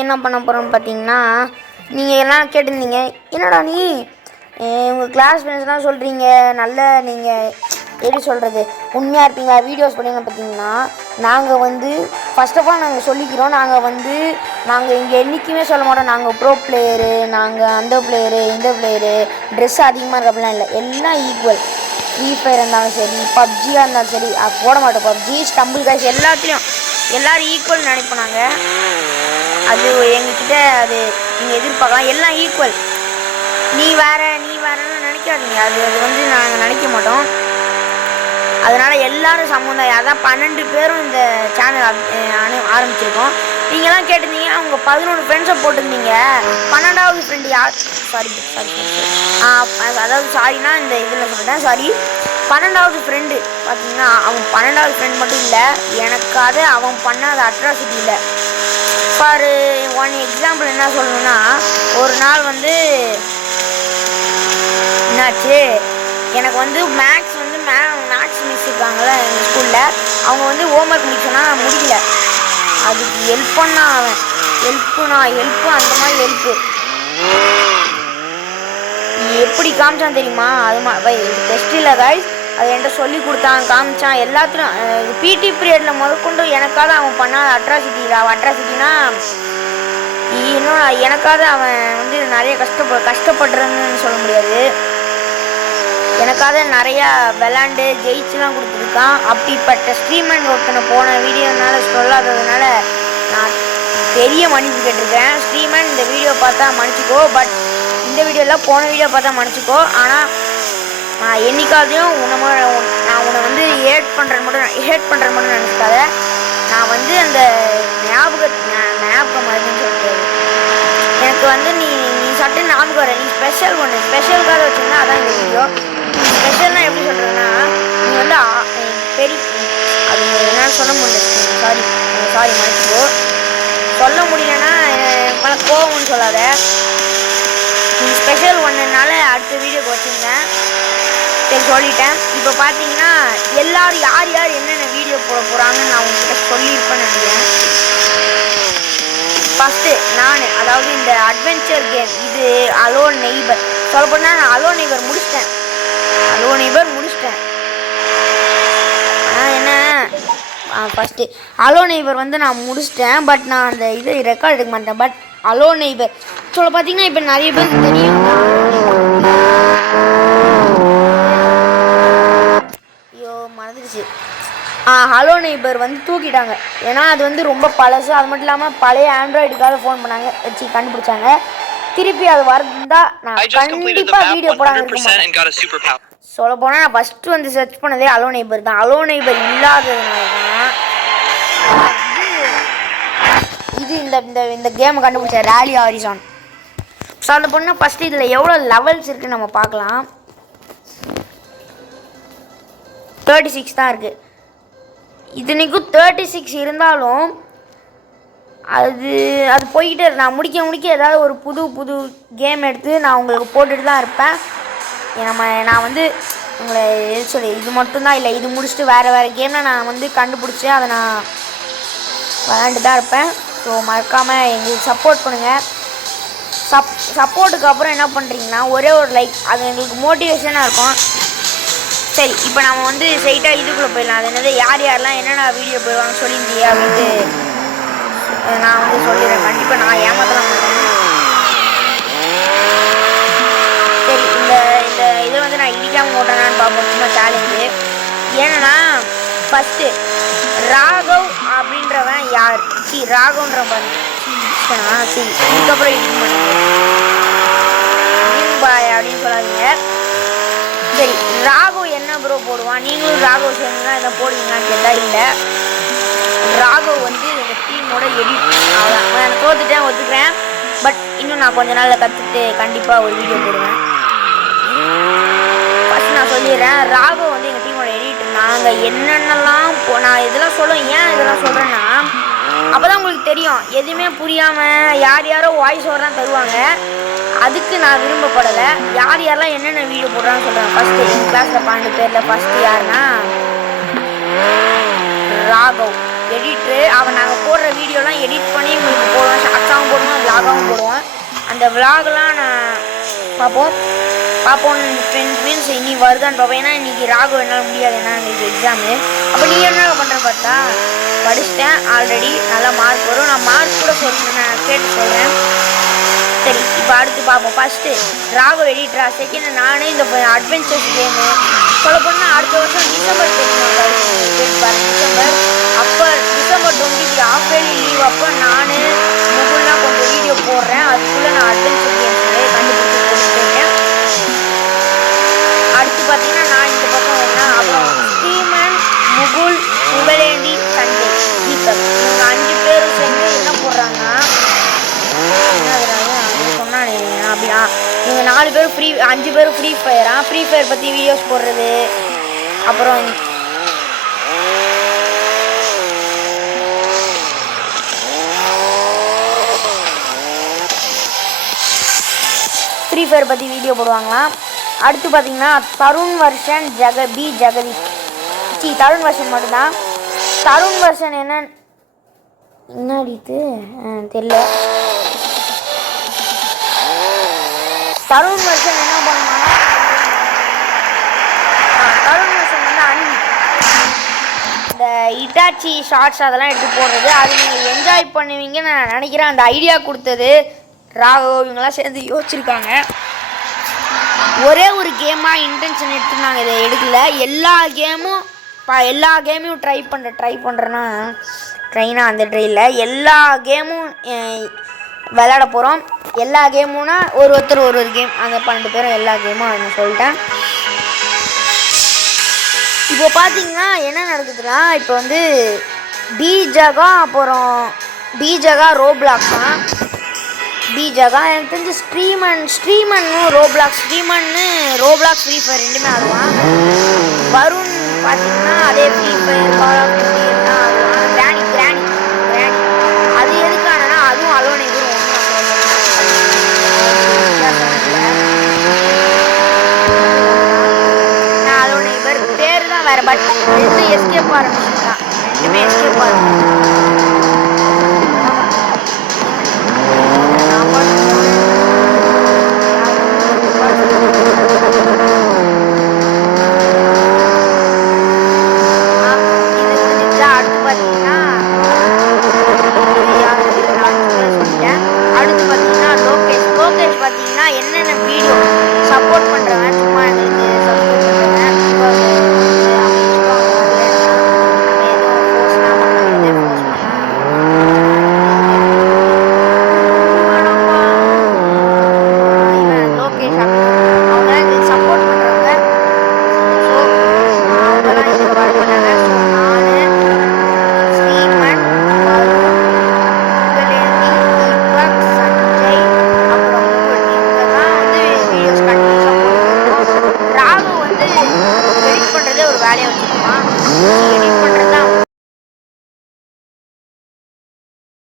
இன்றைக்கி என்ன பண்ண போகிறோம்னு பார்த்தீங்கன்னா, நீங்கள் எல்லாம் கேட்டிருந்தீங்க, என்னடா நீ உங்கள் கிளாஸ் ஃப்ரெண்ட்ஸ்லாம் சொல்கிறீங்க, நல்ல நீங்கள் எப்படி சொல்கிறது உண்மையாக இருப்பீங்களா வீடியோஸ் பண்ணுங்க பார்த்தீங்கன்னா, நாங்கள் வந்து ஃபர்ஸ்ட் ஆஃப் ஆல் நாங்கள் சொல்லிக்கிறோம், நாங்கள் இங்கே என்றைக்குமே சொல்ல மாட்டோம் நாங்கள் ப்ரோ பிளேயரு, நாங்கள் அந்த பிளேயரு இந்த பிளேயரு ட்ரெஸ் அதிகமாக இருக்கப்பெல்லாம் இல்லை, எல்லாம் ஈக்குவல். ஃப்ரீ ஃபயர் இருந்தாலும் சரி, பப்ஜியாக இருந்தாலும் சரி, அது போட மாட்டோம். பப்ஜி ஸ்டம்பிள் காய்ஸ் எல்லாத்துலேயும் எல்லோரும் ஈக்குவல் நினைப்போம் நாங்கள். அது எங்ககிட்ட அது நீங்கள் எதிர்பார்க்கலாம், எல்லாம் ஈக்குவல். நீ வேறன்னு நினைக்காதீங்க, அது வந்து நாங்கள் நினைக்க மாட்டோம். அதனால் எல்லோரும் சம்மந்தம். அதான் 12 பேரும் இந்த சேனல் ஆரம்பிச்சிருக்கோம். நீங்கள்லாம் கேட்டிருந்தீங்க, அவங்க 11 ஃப்ரெண்ட்ஸை போட்டிருந்தீங்க, 12வது ஃப்ரெண்டு யார்? சாரி அதாவது சாரினா இந்த இதில் சொல்லிட்டேன், சாரி. 12வது ஃப்ரெண்டு பார்த்தீங்கன்னா, அவன் 12வது ஃப்ரெண்ட் மட்டும் இல்லை, எனக்காக அவன் பண்ணாத அட்ராசிட்டி இல்லை. ஃபார் ஒன் எக்ஸாம்பிள் என்ன சொல்லணும்னா, ஒரு நாள் வந்து என்னாச்சு, எனக்கு வந்து மேக்ஸ் மிஸ் இருக்காங்களே எங்கள் ஸ்கூலில், அவங்க வந்து ஹோம்ஒர்க் முடிச்சோன்னா முடியல. அதுக்கு ஹெல்ப் பண்ணா அவன் ஹெல்ப்பு அந்த மாதிரி ஹெல்ப்பு எப்படி காமிச்சான் தெரியுமா? அது டெஸ்ட் இல்லை கைஸ், அதை என்கிட்ட சொல்லி கொடுத்தான், காமிச்சான். எல்லாத்துலையும் பிடி பீரியடில் முதற்கொண்டு எனக்காக அவன் பண்ணாத அட்ராசிட்டினா இன்னும் எனக்காக அவன் வந்து நிறைய கஷ்டப்படுறதுன்னு சொல்ல முடியாது. எனக்காக நிறையா விளாண்டு ஜெயிச்சுலாம் கொடுத்துருக்கான். அப்படிப்பட்ட ஸ்ட்ரீமன் ஒருத்தனை போன வீடியோனால சொல்லாததுனால நான் பெரிய மன்னிப்பு கேட்டிருக்கேன். ஸ்ட்ரீமன் இந்த வீடியோ பார்த்தா மன்னிச்சிக்கோ, பட் இந்த வீடியோவில் போன வீடியோ பார்த்தா மன்னிச்சிக்கோ. ஆனால் நான் என்னைக்காதையும் நான் உன்னை வந்து ஹேட் பண்ணுறேன்னு மட்டும் நினச்சிக்காத. நான் வந்து அந்த ஞாபகம் மாதிரின்னு சொல்லிட்டு எனக்கு வந்து நீ சட்டு ஞாபகம் வர, நீ ஸ்பெஷலுக்காக வச்சுருந்தா அதான் இந்த வீடியோ. ஸ்பெஷல்னால் எப்படி சொல்கிறதுன்னா, நீ வந்து அது என்ன சொல்ல முடியல, சாரி மன்னிச்சிக்கோ. சொல்ல முடியலன்னா மேலே கோவம்னு சொல்லாத. நீ ஸ்பெஷல் ஒன்றுனால அடுத்த வீடியோக்கு வச்சுருந்தேன், சரி சொல்லிட்டேன். இப்போ பார்த்தீங்கன்னா எல்லோரும் யார் என்னென்ன வீடியோ போட போகிறாங்கன்னு நான் உங்ககிட்ட சொல்லியிருப்பேன்னு நினைக்கிறேன். ஃபஸ்ட்டு அதாவது இந்த அட்வென்ச்சர் கேம், இது அலோன் நெய்பர். சொல்லப்போனால் நான் அலோன் நெய்பர் முடிச்சிட்டேன். ஆனால் என்ன, ஃபஸ்ட்டு அலோன் நெய்பர் வந்து நான் முடிச்சிட்டேன், பட் நான் அந்த இது ரெக்கார்ட் எடுக்க மாட்டேன். பட் அலோன் நெய்பர் சொல்ல பார்த்தீங்கன்னா இப்போ நிறைய பேருக்கு தெரியும். ஐயோ மறந்துடுச்சு. ஹலோ நெய்பர் வந்து தூக்கிட்டாங்க, ஏன்னா அது வந்து ரொம்ப பழசு. அது மட்டும் இல்லாமல் பழைய ஆண்ட்ராய்டுக்காக ஃபோன் பண்ணாங்க, வச்சு கண்டுபிடிச்சாங்க. திருப்பி அது வரதா நான் கண்டிப்பாக வீடியோ போடாமல் சொல்ல போனால் நான் ஃபஸ்ட்டு வந்து சர்ச் பண்ணதே அலோ நெய்பர் தான். அலோ நெய்பர் இல்லாததுனால தான் இது இந்த கேமை கண்டுபிடிச்ச ரேலி ஹாரிசான். ஸோ அந்த பொண்ணு ஃபஸ்ட்டு இதில் எவ்வளோ லெவல்ஸ் இருக்குதுன்னு நம்ம பார்க்கலாம். 36 தான் இருக்குது. இதுனைக்கும் 36 இருந்தாலும் அது போய்கிட்டே நான் முடிக்க ஏதாவது ஒரு புது கேம் எடுத்து நான் உங்களுக்கு போட்டுட்டு தான் இருப்பேன். நான் வந்து உங்களை சொல்லி இது மட்டும்தான் இல்லை, இது முடிச்சுட்டு வேறு கேமில் நான் வந்து கண்டுபிடிச்சி அதை நான் விளாண்டு தான் இருப்பேன். ஸோ மறக்காமல் எங்களுக்கு சப்போர்ட் பண்ணுங்கள். சப்போர்ட்டுக்கு அப்புறம் என்ன பண்ணுறீங்கன்னா ஒரே ஒரு லைக், அது எங்களுக்கு மோட்டிவேஷனாக இருக்கும். சரி, இப்போ நம்ம வந்து ஸ்ட்ரைட்டாக இதுக்குள்ளே போயிடலாம். அது என்னது யாரெல்லாம் என்னென்ன வீடியோ போயிடுவாங்க சொல்லியிருந்தீங்க அப்படின்ட்டு நான் வந்து சொல்லிடுறேன். கண்டிப்பாக நான் ஏமாற்றலாம் மாட்டேன். சரி, இந்த இதை வந்து நான் இடிக்காமல் ஓட்டுறேன்னு பார்ப்போம், சும்மா சேலஞ்சு. ஏன்னா ஃபஸ்ட்டு ராகவ் அப்படின்றவன் யார்? ராகவ்ன்ற பாருங்க. சரி, இதுக்கப்புறம் பாய் அப்படின்னு சொல்லாதீங்க. சரி, ராகவ் என்ன ப்ரோ போடுவான், நீங்களும் ராகவ் சேர்ந்துதான் இதை போடுவீங்களான்னு கேட்டால் இல்லை. ராகவ் வந்து எங்கள் டீமோட எடிட். அவ்வளோதான், நான் தோத்துட்டேன், ஒத்துக்கிறேன். பட் இன்னும் நான் கொஞ்ச நாளில் கற்றுட்டு கண்டிப்பாக ஒரு வீடியோ போடுவேன். ஃபஸ்ட் நான் சொல்லிடுறேன், ராகவ் வந்து எங்கள் டீமோட எடிட். நாங்கள் என்னென்னலாம் நான் இதெல்லாம் சொல்லுவேன். ஏன் இதெல்லாம் சொல்கிறேன்னா, அப்போ தான் உங்களுக்கு தெரியும். எதுவுமே புரியாமல் யாரோ வாய்ஸ் ஓவர் தான் தருவாங்க, அதுக்கு நான் விரும்பப்படலை. யாரெல்லாம் என்னென்ன வீடியோ போடுறான்னு சொல்கிறேன். ஃபஸ்ட்டு எங்கள் கிளாஸில் 12 பேரில் ஃபஸ்ட்டு யாருன்னா ராகவ் எடிட்ரு. அவன் நாங்கள் போடுற வீடியோலாம் எடிட் பண்ணி உங்களுக்கு போடுவோம், ஷார்ட்ஸாகவும் இந்த விலாகெலாம் நான் பார்ப்போம் ஃப்ரெண்ட்ஸ் மீன்ஸ் இனி வருதான்னு பார்ப்போம். ஏன்னா இன்றைக்கி ராகு என்னால் முடியாது, ஏன்னா இன்றைக்கி எக்ஸாமு. அப்போ நீ என்ன பண்ணுறேன் பார்த்தா படிச்சிட்டேன் ஆல்ரெடி, நல்லா மார்க் வரும். நான் மார்க் கூட சொல்கிறேன், நான் கேட்டு சொல்கிறேன். சரி, இப்போ அடுத்து பார்ப்போம். ஃபஸ்ட்டு ராகு எடிட்ரா, செகண்ட் நான் இந்த அட்வென்ச்சர்ஸ் கேமு சொல்ல போனால் அடுத்த வருஷம் டிசம்பர் டிசம்பர் அப்போ டிசம்பர் 23 ஆஃப் இயர்லி லீவ் அப்போ நான் முகுல்லாம் கொஞ்சம் வீடியோ போடுறேன். அதுக்குள்ளே நான் அட்வென்ச்சர் கேம்ஸ் நிறைய கண்டுபிடிச்சி கொடுத்துருக்கேன். அடுத்து பார்த்தீங்கன்னா நான் இந்த பக்கம் என்ன அப்புறம் ஸ்ரீமன், முகுல், புகழேந்தி, சண்டே, தீபக் இவங்க 5 பேரும் சேர்ந்து என்ன போடுறாங்கன்னா சொன்னானே அப்படியா இவங்க 4 பேரும் 5 பேரும் ஃப்ரீ ஃபயர் பற்றி வீடியோஸ் போடுறது. அப்புறம் ஃப்ரீ ஃபயர் பற்றி வீடியோ போடுவாங்களாம். அடுத்து பார்த்தீங்கன்னா தருண் வர்ஷன், ஜெகதீஷ் தருண் வர்ஷன் மட்டும்தான். தருண் வர்ஷன் என்ன அடித்து தெரியல. தருண் வர்ஷன் என்ன பண்ணுவாங்கன்னா தருண் வர்ஷன் வந்து இந்த இட்டாச்சி ஷார்ட்ஸ் அதெல்லாம் எடுத்து போடுறது, அது நீங்கள் என்ஜாய் பண்ணுவீங்கன்னு நான் நினைக்கிறேன். அந்த ஐடியா கொடுத்தது ராகவ் இவங்கெல்லாம் சேர்ந்து யோசிச்சிருக்காங்க. ஒரே ஒரு கேமாக இன்டென்ஷன் எடுத்து நாங்கள் இதை எடுக்கல. எல்லா கேமையும் ட்ரை பண்ணுறேன்னா அந்த ட்ரையில் எல்லா கேமும் விளையாட போகிறோம். எல்லா கேமும்னா ஒருத்தர் ஒரு கேம், அந்த 12 பேரும் எல்லா கேமும் நான் சொல்லிட்டேன். இப்போ பார்த்தீங்கன்னா என்ன நடக்குதுன்னா இப்போ வந்து பீஜகா ரோப்ளாக்ஸ் தான். பீஜகா எனக்கு தெரிஞ்சு ஸ்ட்ரீமன்னு ரோப்ளாக்ஸ் ஃப்ரீ ஃபயர் ரெண்டுமே ஆடுவான். வருண் பார்த்தீங்கன்னா அதே free fire call of duty எல்லாம் ஆடுவான். கிராணி அது எதுக்கானா அதுவும் அலோன் எதுவும் நான் அலோன் இவர் பேர் தான் வேறு, பட் 2 எஸ்கேப் ஆரம்பிச்சுட்டான். 2மே எஸ்கேப் ஆரம்பிச்சு என்னென்ன வீடியோ சப்போர்ட் பண்ணுறாங்க சும்மா எங்களுக்கு சப்போர்ட் பண்ணுறாங்க. லோகேஷ் அவங்க எங்களுக்கு சப்போர்ட் பண்ணுறாங்க. ஸோ அவங்கெல்லாம் இதுக்கு வர பண்ணாங்க. ஸோ நான் ஸ்ரீமன், தீபக், சஞ்சய் அப்புறம் வீடியோஸ் கண்டிப்பாக போட்டுருக்கோம். ராகு வந்து எடிட் பண்ணுறதே ஒரு வேலையை வச்சுருக்கான். எடிட் பண்ணுறது தான்